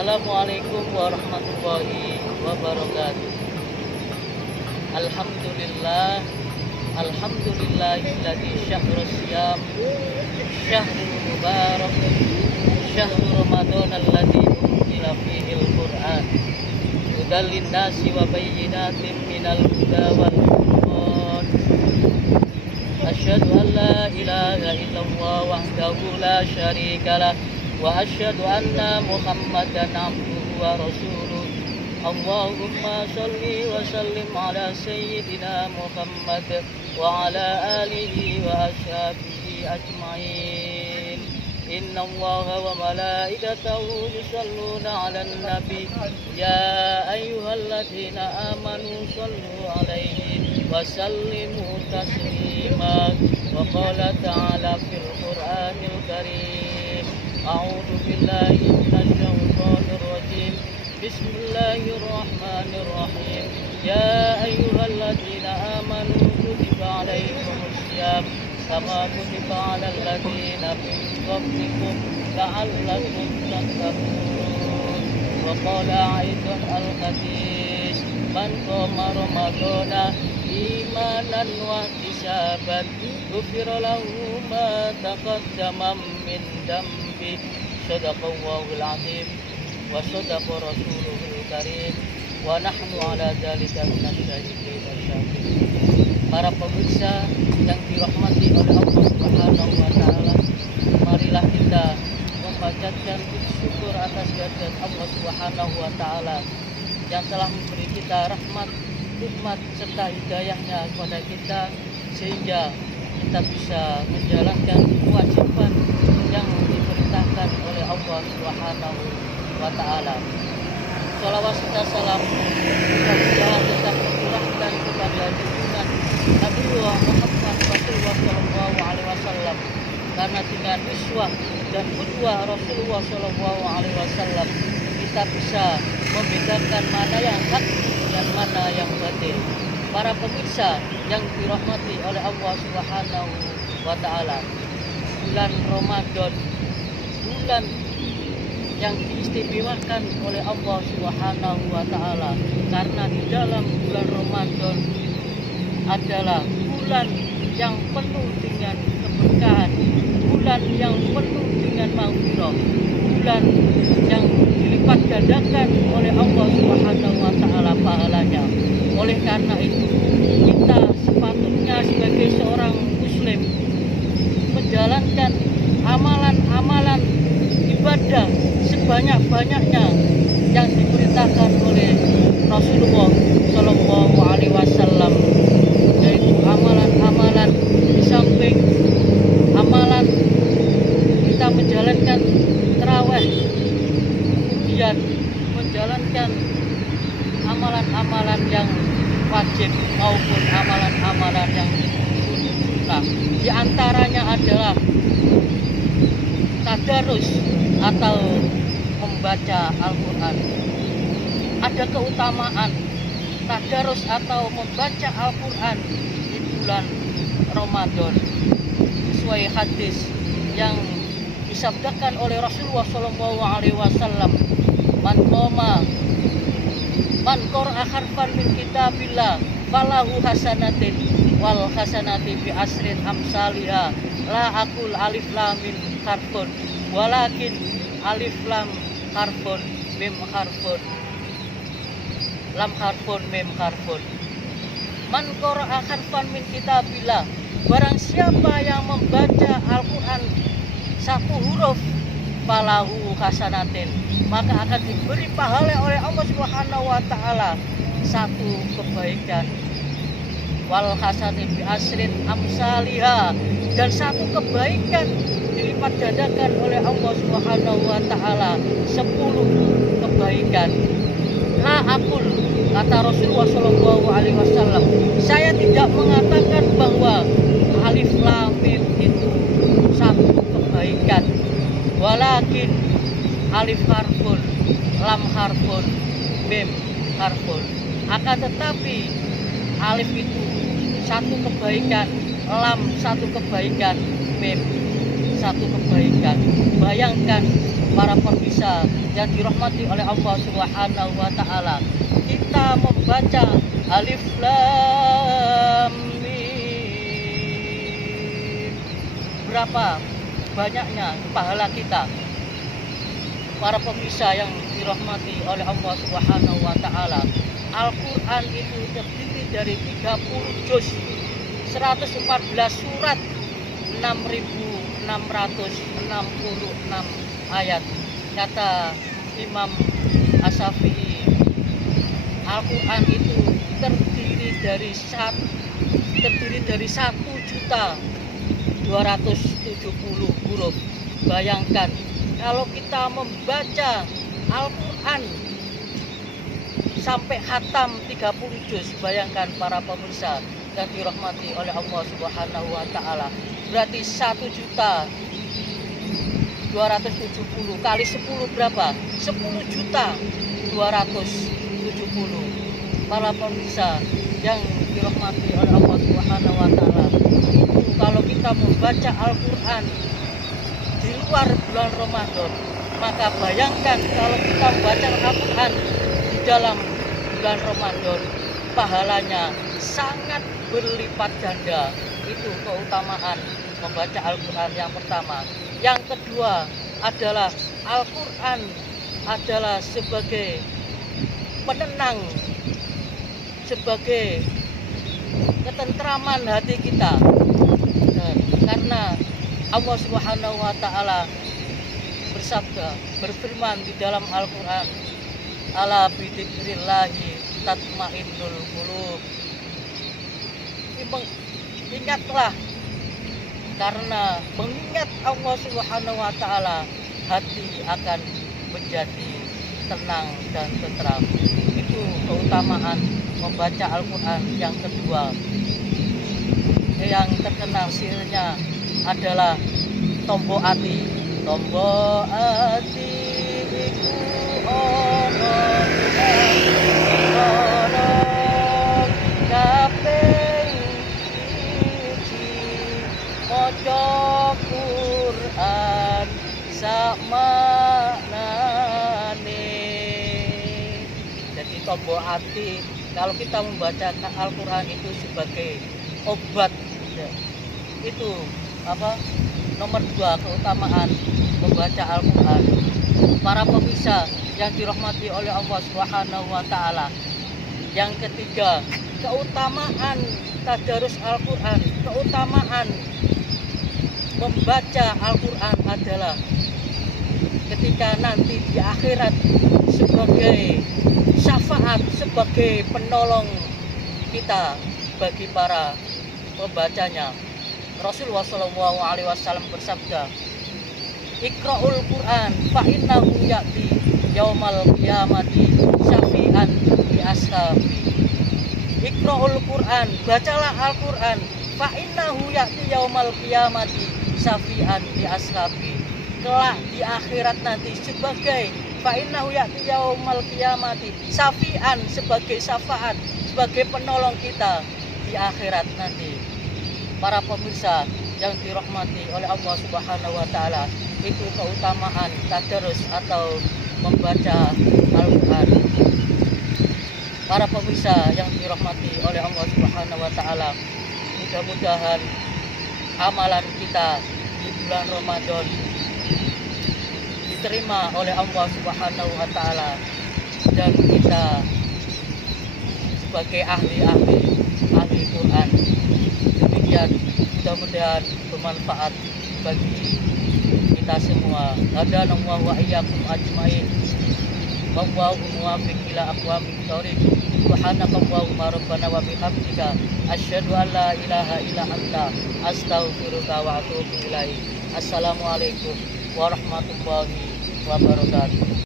Assalamualaikum warahmatullahi wabarakatuh. Alhamdulillah, alhamdulillahilladzi syahrus syam, syahrul mubarak, syahrul ramadan alladzi unzila fihil qur'an, hudal linnasi wa bayyinatin minal huda wal furqan. Asyhadu an la ilaha illallah wahdahu la syarikalah wa asyhadu anna Muhammadan abduhu wa rasuluh. Allahumma sholli wa sallim ala sayyidina Muhammad wa ala alihi wa ashabihi ajma'in. Inna Allaha wa malaikatahu yusalluna 'alan nabi ya ayyuhalladzina amanu shallu 'alaihi wa sallimu taslima. Wa qala ta'ala fil Qur'anil Karim, a'udzu billahi minasy syaithanir rajim. Bismillahirrahmanirrahim. Ya ayyuhalladzina amanu kutiba 'alaikumus syiyam kama kutiba 'alal ladzina min qablikum la'allakum tattaqun. Wa qala aidan al-hadis, man qama ramadhana imanan wa ihtisaban ghufira lahu ma taqaddama min dambi. Shadaqallahul azim wa sadaqa rasuluhul karim wa nahnu ala dzalika minasyahidin wasyakirin. Para pemirsa yang dirahmati oleh Allah Subhanahu wa taala, marilah kita memanjatkan syukur atas kehadirat Allah Subhanahu wa taala yang telah memberi kita rahmat, nikmat serta hidayahnya kepada kita sehingga kita bisa menjalankan kewajiban yang diperintahkan oleh Allah Subhanahu wa ta'ala. Sholawat serta salam kita tetap tercurahkan kepada junjungan Nabi Muhammad Rasulullah Shallallahu Alaihi Wasallam, karena dengan iswah dan qudwah Rasulullah Shallallahu Alaihi Wasallam kita bisa membedakan mana yang hak dan mana yang batil. Para pemirsa yang dirahmati oleh Allah Subhanahu wa ta'ala, bulan Ramadan, bulan yang diistimewakan oleh Allah Subhanahu wa ta'ala, karena di dalam bulan Ramadan adalah bulan yang penuh dengan keberkahan, bulan yang penuh dengan maghfirah, bulan yang dilipat gandakan oleh Allah Subhanahu wa ta'ala pahalanya. Oleh karena itu, kita sepatutnya sebagai seorang muslim menjalankan amalan-amalan ibadah sebanyak-banyaknya yang diperintahkan oleh Rasulullah Shallallahu Alaihi Wasallam, yaitu amalan-amalan di samping amalan kita menjalankan tarawih, kemudian menjalankan amalan-amalan yang wajib maupun amalan-amalan yang sunnah. Di antaranya adalah tadarus atau membaca Al-Quran. Ada keutamaan tadarus atau membaca Al-Quran di bulan Ramadan sesuai hadis yang disabdakan oleh Rasulullah Shallallahu Alaihi Wasallam, man qara'a harfan min kitabillah falahu hasanatin wal hasanati bi asrin amsalihha. La aqul alif lam mim harfun walakin alif lam harfun mim harfun lam harfun mim harfun. Man qara'a harfan min kitabillah, barang siapa yang membaca Al-Quran satu huruf, falahu hasanatin, maka akan diberi pahala oleh Allah Subhanahu wa ta'ala satu kebaikan. Wal hasanati bi asrin amsalihha, dan satu kebaikan dilipat gandakan oleh Allah Subhanahu wa ta'ala 10 kebaikan. La aqul, kata Rasulullah Shallallahu Alaihi Wasallam, saya tidak mengatakan bahwa alif lam mim itu satu kebaikan, walakin alif harfun, lam harfun, mim harfun. Akan tetapi alif itu satu kebaikan, lam satu kebaikan, mim satu kebaikan. Bayangkan para pemirsa yang dirahmati oleh Allah Subhanahu wa taala, kita membaca Alif Lam Mim, berapa banyaknya pahala kita. Para pemirsa yang dirahmati oleh Allah Subhanahu wa taala, Al-Qur'an itu terdiri dari 30 juz, 114 surat, 6.666 ayat. Kata Imam Asy-Syafi'i, Al-Qur'an itu terdiri dari 1.270 huruf. Bayangkan kalau kita membaca Al-Qur'an sampai khatam 30 juz, bayangkan para pemirsa yang dirahmati oleh Allah Subhanahu wa taala, berarti 1.270 kali 10 berapa? 10.270. Para pemirsa yang dirahmati oleh Allah Subhanahu wa taala, itu kalau kita membaca Al-Qur'an di luar bulan Ramadan, maka bayangkan kalau kita membaca Al-Qur'an di dalam bulan Ramadan, pahalanya sangat berlipat ganda. Itu keutamaan membaca Al-Qur'an yang pertama. Yang kedua adalah Al-Qur'an adalah sebagai penenang, sebagai ketentraman hati kita. Karena Allah Subhanahu wa taala bersabda, berfirman di dalam Al-Qur'an, ala bidzikrillahi tatmainnul qulub. Ingatlah, karena mengingat Allah Subhanahu wa taala, hati akan menjadi tenang dan tentram. Itu keutamaan membaca Al-Qur'an yang kedua. Yang terkenal sirnya adalah tombo ati. Tombo ati iku ono kaping siji maca Qur'an sakmanane. Jadi tombo ati, kalau kita membaca Al-Qur'an itu sebagai obat. Itu nomor 2 keutamaan membaca Al-Qur'an. Para pemirsa yang dirahmati oleh Allah Subhanahu wa taala, yang ketiga keutamaan tadarus Al-Qur'an, keutamaan membaca Al-Qur'an adalah ketika nanti di akhirat sebagai syafaat, sebagai penolong kita bagi para pembacanya. Rasulullah SAW bersabda, Iqra'ul Qur'an fa innahu ya'ti yaumal qiyamati syafi'an li ashabi. Iqra'ul Qur'an, bacalah Al-Qur'an, fa innahu ya'ti yaumal qiyamati syafi'an li ashabi. Kelak di akhirat nanti sebagai fa innahu ya'ti yaumal qiyamati syafi'an, sebagai syafaat, sebagai penolong kita di akhirat nanti. Para pemirsa yang dirahmati oleh Allah Subhanahu wa taala, itu keutamaan tadarus atau membaca Al-Qur'an. Para pemirsa yang dirahmati oleh Allah Subhanahu wa taala, mudah-mudahan amalan kita di bulan Ramadan diterima oleh Allah Subhanahu wa taala dan kita sebagai ahli Quran. Demikian, mudah-mudahan bermanfaat bagi kita semua. Hadanallahu wa iyyakum ajmain. Wallahu muwaffiq ila aqwamit thoriq. Subhanakallahumma rabbana wa bihamdika asyhadu an la ilaha illa anta astaghfiruka wa atubu ilaik. Assalamualaikum warahmatullahi wabarakatuh.